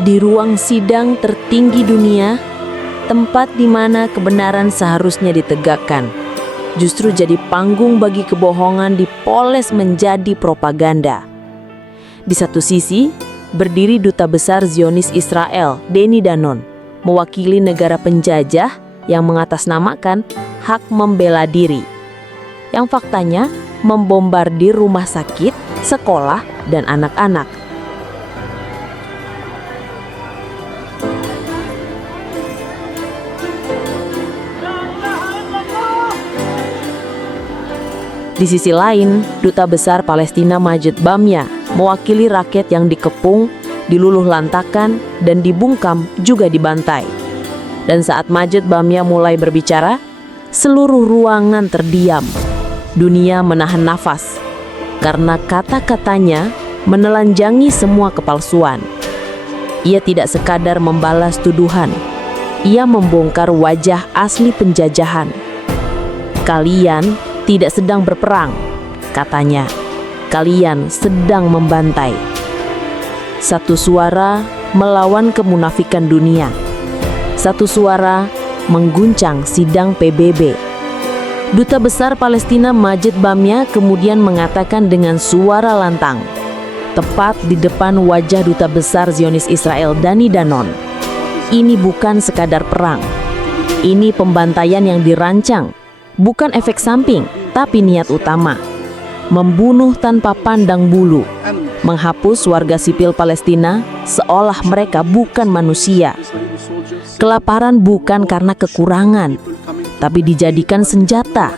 Di ruang sidang tertinggi dunia, tempat di mana kebenaran seharusnya ditegakkan, justru jadi panggung bagi kebohongan dipoles menjadi propaganda. Di satu sisi, berdiri Duta Besar Zionis Israel, Danny Danon, mewakili negara penjajah yang mengatasnamakan hak membela diri, yang faktanya membombardir rumah sakit, sekolah, dan anak-anak. Di sisi lain, Duta Besar Palestina Majed Bamya mewakili rakyat yang dikepung, diluluh lantakan, dan dibungkam juga dibantai. Dan saat Majed Bamya mulai berbicara, seluruh ruangan terdiam. Dunia menahan nafas, karena kata-katanya menelanjangi semua kepalsuan. Ia tidak sekadar membalas tuduhan, ia membongkar wajah asli penjajahan. Kalian tidak sedang berperang, katanya. Kalian sedang membantai. Satu suara melawan kemunafikan dunia. Satu suara mengguncang sidang PBB. Duta Besar Palestina Majed Bamya kemudian mengatakan dengan suara lantang, tepat di depan wajah Duta Besar Zionis Israel Danny Danon, ini bukan sekadar perang. Ini pembantaian yang dirancang, bukan efek samping, tapi niat utama. Membunuh tanpa pandang bulu, menghapus warga sipil Palestina seolah mereka bukan manusia. Kelaparan bukan karena kekurangan, tapi dijadikan senjata.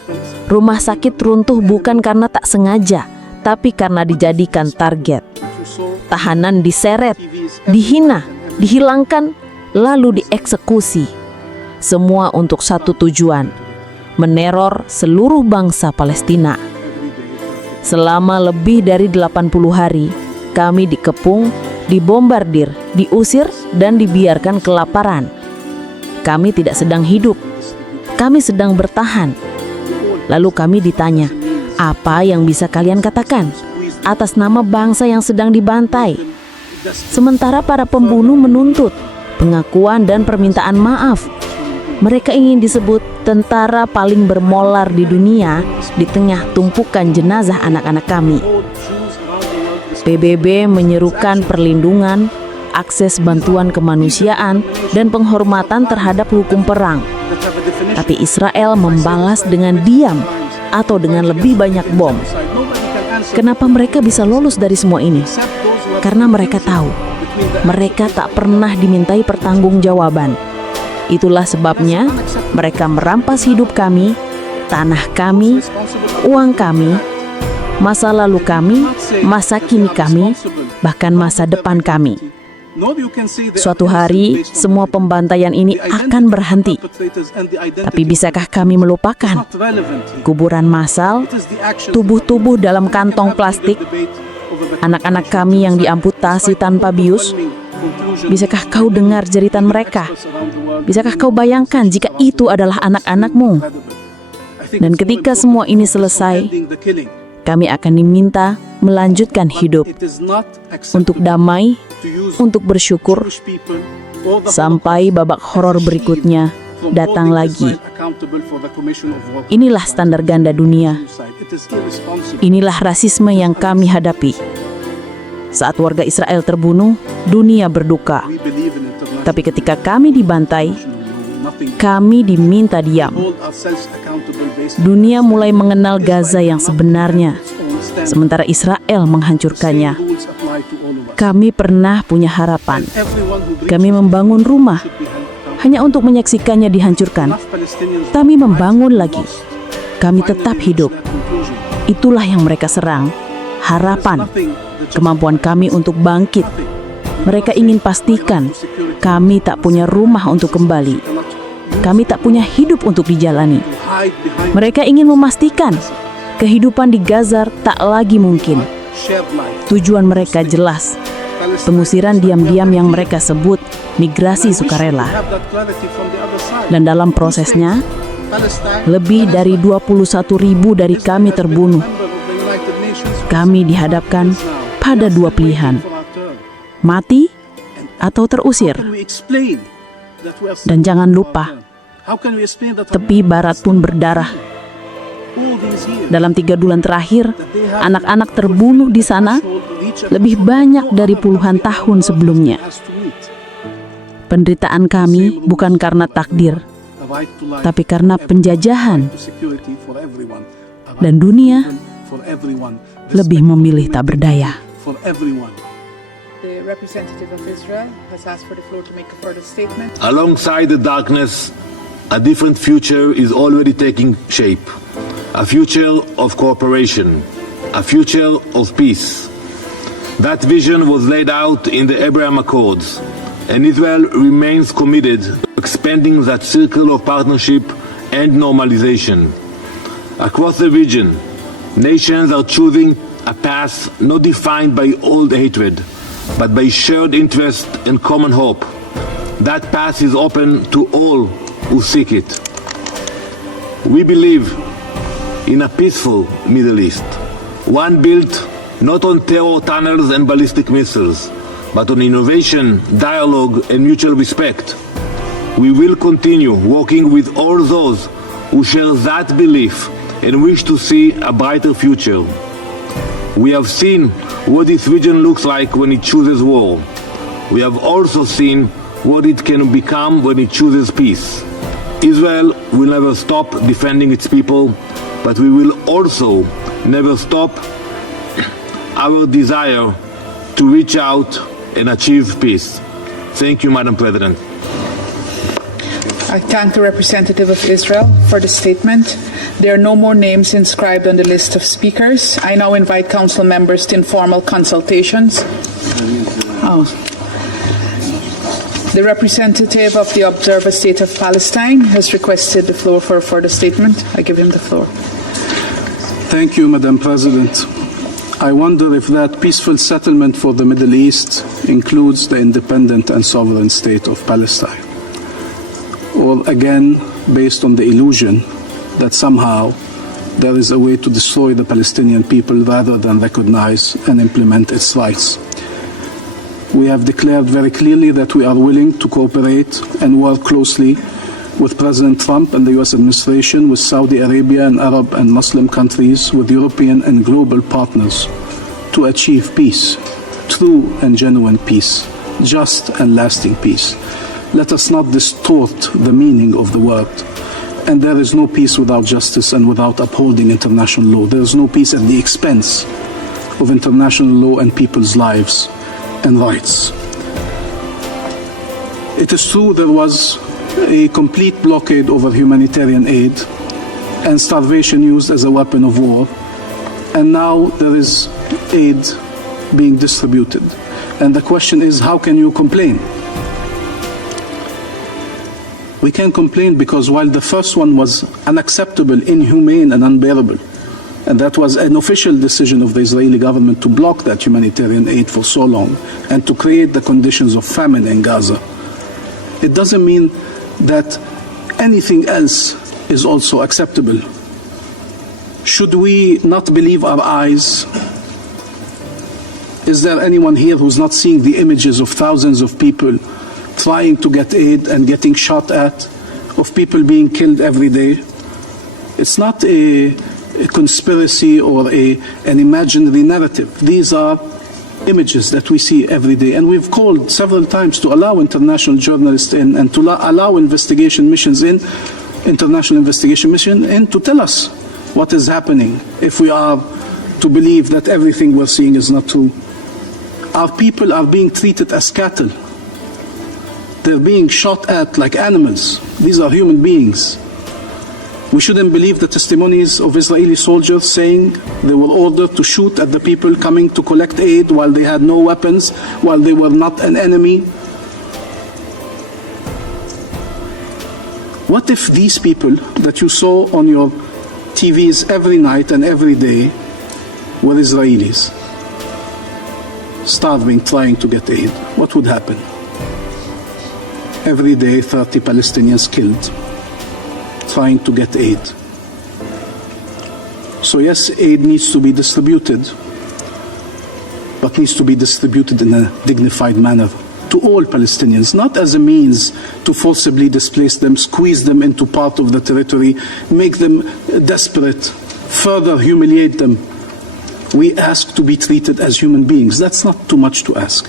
Rumah sakit runtuh bukan karena tak sengaja, tapi karena dijadikan target. Tahanan diseret, dihina, dihilangkan, lalu dieksekusi. Semua untuk satu tujuan: meneror seluruh bangsa Palestina. Selama lebih dari 80 hari, kami dikepung, dibombardir, diusir, dan dibiarkan kelaparan. Kami tidak sedang hidup, kami sedang bertahan. Lalu kami ditanya, apa yang bisa kalian katakan atas nama bangsa yang sedang dibantai? Sementara para pembunuh menuntut pengakuan dan permintaan maaf. Mereka ingin disebut tentara paling bermolar di dunia di tengah tumpukan jenazah anak-anak kami. PBB menyerukan perlindungan, akses bantuan kemanusiaan, dan penghormatan terhadap hukum perang. Tapi Israel membalas dengan diam atau dengan lebih banyak bom. Kenapa mereka bisa lolos dari semua ini? Karena mereka tahu, mereka tak pernah dimintai pertanggungjawaban. Itulah sebabnya mereka merampas hidup kami, tanah kami, uang kami, masa lalu kami, masa kini kami, bahkan masa depan kami. Suatu hari, semua pembantaian ini akan berhenti. Tapi bisakah kami melupakan kuburan massal, tubuh-tubuh dalam kantong plastik, anak-anak kami yang diamputasi tanpa bius? Bisakah kau dengar jeritan mereka? Bisakah kau bayangkan jika itu adalah anak-anakmu? Dan ketika semua ini selesai, kami akan diminta melanjutkan hidup untuk damai, untuk bersyukur, sampai babak horor berikutnya datang lagi. Inilah standar ganda dunia. Inilah rasisme yang kami hadapi. Saat warga Israel terbunuh, dunia berduka. Tapi ketika kami dibantai, kami diminta diam. Dunia mulai mengenal Gaza yang sebenarnya, sementara Israel menghancurkannya. Kami pernah punya harapan. Kami membangun rumah hanya untuk menyaksikannya dihancurkan. Kami membangun lagi. Kami tetap hidup. Itulah yang mereka serang. Harapan, kemampuan kami untuk bangkit. Mereka ingin pastikan kami tak punya rumah untuk kembali. Kami tak punya hidup untuk dijalani. Mereka ingin memastikan kehidupan di Gaza tak lagi mungkin. Tujuan mereka jelas, pengusiran diam-diam yang mereka sebut migrasi sukarela. Dan dalam prosesnya, lebih dari 21.000 dari kami terbunuh. Kami dihadapkan pada dua pilihan, mati atau terusir. Dan jangan lupa, tepi barat pun berdarah. Dalam 3 bulan terakhir, anak-anak terbunuh di sana lebih banyak dari puluhan tahun sebelumnya. Penderitaan kami bukan karena takdir, tapi karena penjajahan. Dan dunia lebih memilih tak berdaya. Alongside the darkness, a different future is already taking shape. A future of cooperation, a future of peace. That vision was laid out in the Abraham Accords, and Israel remains committed to expanding that circle of partnership and normalization. Across the region, nations are choosing a path not defined by old hatred, but by shared interest and common hope. That path is open to all who seek it. We believe in a peaceful Middle East, one built not on terror tunnels and ballistic missiles, but on innovation, dialogue, and mutual respect. We will continue working with all those who share that belief and wish to see a brighter future. We have seen what this region looks like when it chooses war. We have also seen what it can become when it chooses peace. Israel will never stop defending its people, but we will also never stop our desire to reach out and achieve peace. Thank you, Madam President. I thank the representative of Israel for the statement. There are no more names inscribed on the list of speakers. I now invite council members to informal consultations. The representative of the Observer State of Palestine has requested the floor for a further statement. I give him the floor. Thank you, Madam President. I wonder if that peaceful settlement for the Middle East includes the independent and sovereign state of Palestine, or again, based on the illusion that somehow there is a way to destroy the Palestinian people rather than recognize and implement its rights. We have declared very clearly that we are willing to cooperate and work closely with President Trump and the U.S. administration, with Saudi Arabia and Arab and Muslim countries, with European and global partners to achieve peace, true and genuine peace, just and lasting peace. Let us not distort the meaning of the word. And there is no peace without justice and without upholding international law. There is no peace at the expense of international law and people's lives and rights. It is true there was a complete blockade over humanitarian aid and starvation used as a weapon of war, and now there is aid being distributed. And the question is, how can you complain? We can complain because while the first one was unacceptable, inhumane, and unbearable, and that was an official decision of the Israeli government to block that humanitarian aid for so long and to create the conditions of famine in Gaza, it doesn't mean that anything else is also acceptable. Should we not believe our eyes? Is there anyone here who's not seeing the images of thousands of people trying to get aid and getting shot at, of people being killed every day? It's not a conspiracy or an imaginary narrative. These are images that we see every day, and we've called several times to allow international journalists in and to allow investigation missions in, international investigation mission in, to tell us what is happening if we are to believe that everything we're seeing is not true. Our people are being treated as cattle. They're being shot at like animals. These are human beings. We shouldn't believe the testimonies of Israeli soldiers saying they were ordered to shoot at the people coming to collect aid while they had no weapons, while they were not an enemy. What if these people that you saw on your TVs every night and every day were Israelis, starving, trying to get aid? What would happen? Every day 30 Palestinians killed trying to get aid. So yes, aid needs to be distributed, but needs to be distributed in a dignified manner to all Palestinians, not as a means to forcibly displace them, squeeze them into part of the territory, make them desperate, further humiliate them. We ask to be treated as human beings. That's not too much to ask.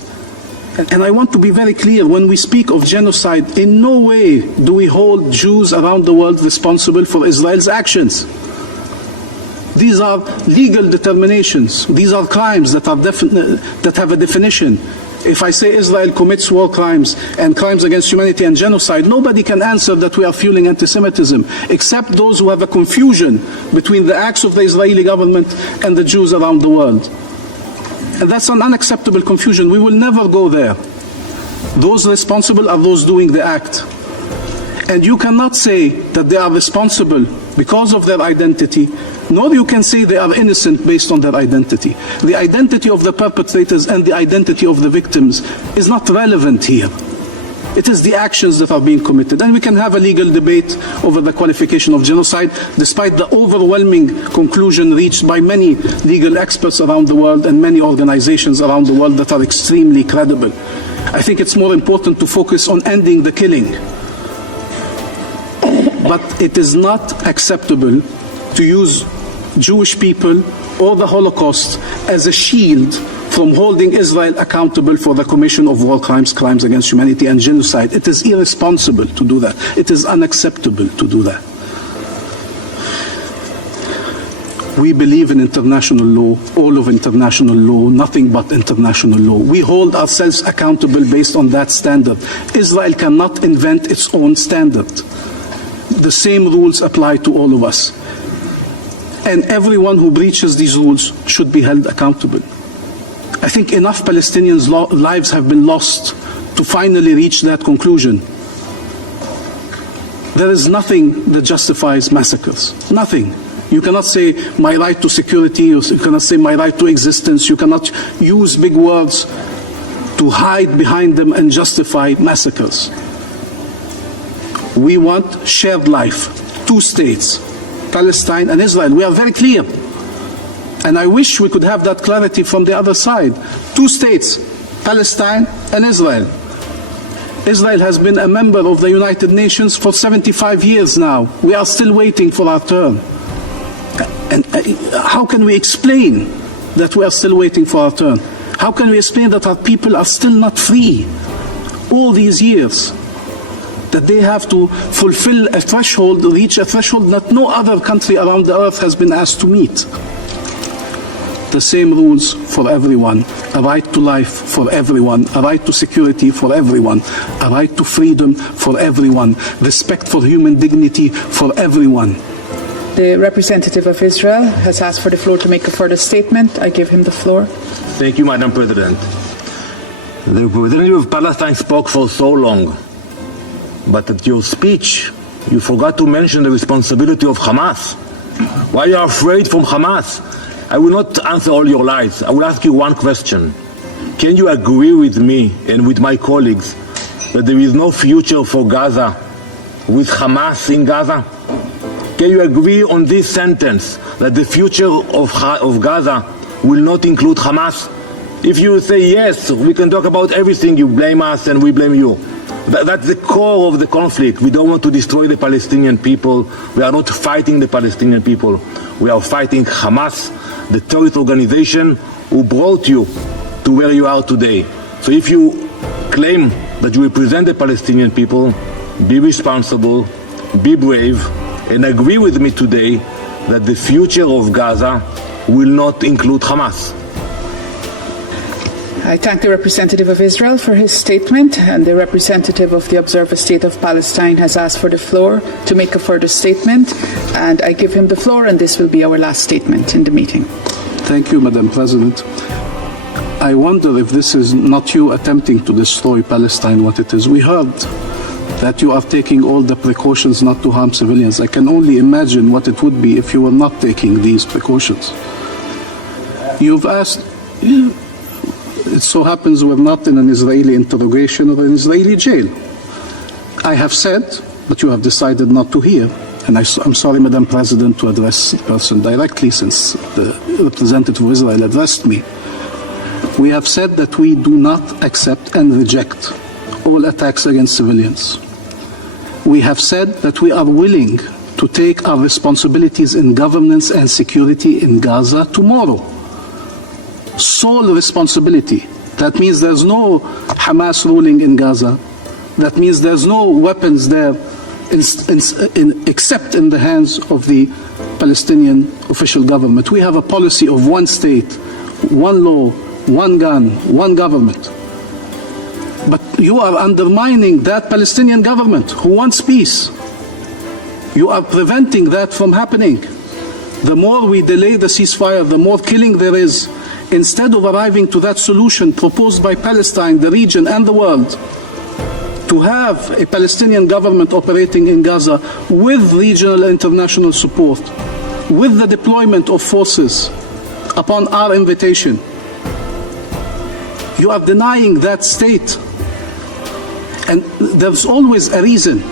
And I want to be very clear, when we speak of genocide, in no way do we hold Jews around the world responsible for Israel's actions. These are legal determinations. These are crimes that have a definition. If I say Israel commits war crimes and crimes against humanity and genocide, nobody can answer that we are fueling anti-Semitism, except those who have a confusion between the acts of the Israeli government and the Jews around the world. And that's an unacceptable confusion. We will never go there. Those responsible are those doing the act. And you cannot say that they are responsible because of their identity, nor you can say they are innocent based on their identity. The identity of the perpetrators and the identity of the victims is not relevant here. It is the actions that are being committed. And we can have a legal debate over the qualification of genocide, despite the overwhelming conclusion reached by many legal experts around the world and many organizations around the world that are extremely credible. I think it's more important to focus on ending the killing. But it is not acceptable to use Jewish people or the Holocaust as a shield from holding Israel accountable for the commission of war crimes, crimes against humanity, and genocide. It is irresponsible to do that. It is unacceptable to do that. We believe in international law, all of international law, nothing but international law. We hold ourselves accountable based on that standard. Israel cannot invent its own standard. The same rules apply to all of us. And everyone who breaches these rules should be held accountable. I think enough Palestinians' lives have been lost to finally reach that conclusion. There is nothing that justifies massacres. Nothing. You cannot say my right to security, you cannot say my right to existence, you cannot use big words to hide behind them and justify massacres. We want shared life, 2 states, Palestine and Israel. We are very clear. And I wish we could have that clarity from the other side. 2 states, Palestine and Israel. Israel has been a member of the United Nations for 75 years now. We are still waiting for our turn. And how can we explain that we are still waiting for our turn? How can we explain that our people are still not free all these years? That they have to fulfill a threshold, reach a threshold that no other country around the earth has been asked to meet. The same rules for everyone, a right to life for everyone, a right to security for everyone, a right to freedom for everyone, respect for human dignity for everyone. The representative of Israel has asked for the floor to make a further statement. I give him the floor. Thank you, Madam President. The representative of Palestine spoke for so long, but at your speech, you forgot to mention the responsibility of Hamas. Why are you afraid from Hamas? I will not answer all your lies. I will ask you one question. Can you agree with me and with my colleagues that there is no future for Gaza with Hamas in Gaza? Can you agree on this sentence, that the future of Gaza will not include Hamas? If you say yes, we can talk about everything. You blame us and we blame you. That's the core of the conflict. We don't want to destroy the Palestinian people. We are not fighting the Palestinian people. We are fighting Hamas, the terrorist organization who brought you to where you are today. So if you claim that you represent the Palestinian people, be responsible, be brave, and agree with me today that the future of Gaza will not include Hamas. I thank the representative of Israel for his statement, and the representative of the Observer State of Palestine has asked for the floor to make a further statement, and I give him the floor, and this will be our last statement in the meeting. Thank you, Madam President. I wonder if this is not you attempting to destroy Palestine, what it is. We heard that you are taking all the precautions not to harm civilians. I can only imagine what it would be if you were not taking these precautions. You've asked, it so happens we're not in an Israeli interrogation or an Israeli jail. I have said, but you have decided not to hear. And I'm sorry, Madam President, to address the person directly, since the representative of Israel addressed me. We have said that we do not accept and reject all attacks against civilians. We have said that we are willing to take our responsibilities in governance and security in Gaza tomorrow. Sole responsibility. That means there's no Hamas ruling in Gaza. That means there's no weapons there except in the hands of the Palestinian official government. We have a policy of one state, one law, one gun, one government. But you are undermining that Palestinian government who wants peace. You are preventing that from happening. The more we delay the ceasefire, the more killing there is. Instead of arriving to that solution proposed by Palestine, the region and the world, to have a Palestinian government operating in Gaza with regional international support, with the deployment of forces upon our invitation, you are denying that state. And there's always a reason.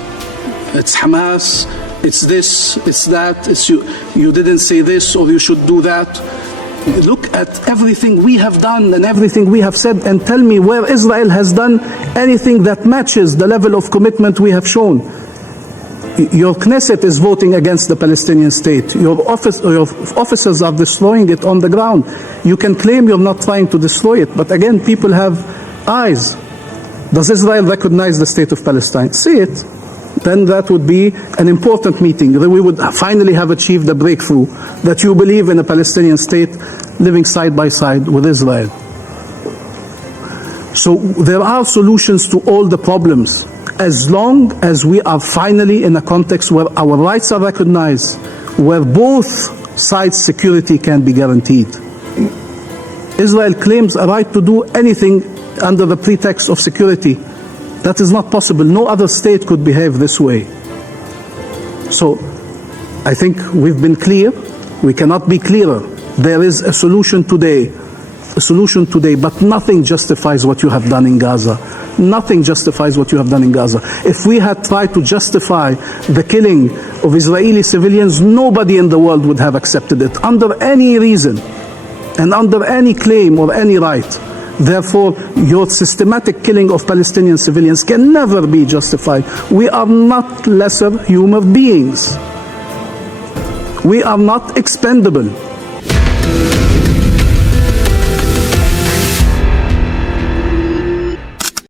It's Hamas, it's this, it's that, it's you didn't say this or you should do that. Look at everything we have done and everything we have said and tell me where Israel has done anything that matches the level of commitment we have shown. Your Knesset is voting against the Palestinian state. Your officers are destroying it on the ground. You can claim you're not trying to destroy it, but again, people have eyes. Does Israel recognize the state of Palestine? See it. Then that would be an important meeting. Then we would finally have achieved a breakthrough that you believe in a Palestinian state living side by side with Israel. So there are solutions to all the problems as long as we are finally in a context where our rights are recognized, where both sides' security can be guaranteed. Israel claims a right to do anything under the pretext of security. That is not possible. No other state could behave this way. So I think we've been clear. We cannot be clearer. There is a solution today, but nothing justifies what you have done in Gaza. Nothing justifies what you have done in Gaza. If we had tried to justify the killing of Israeli civilians, nobody in the world would have accepted it under any reason and under any claim or any right. Therefore, your systematic killing of Palestinian civilians can never be justified. We are not lesser human beings. We are not expendable.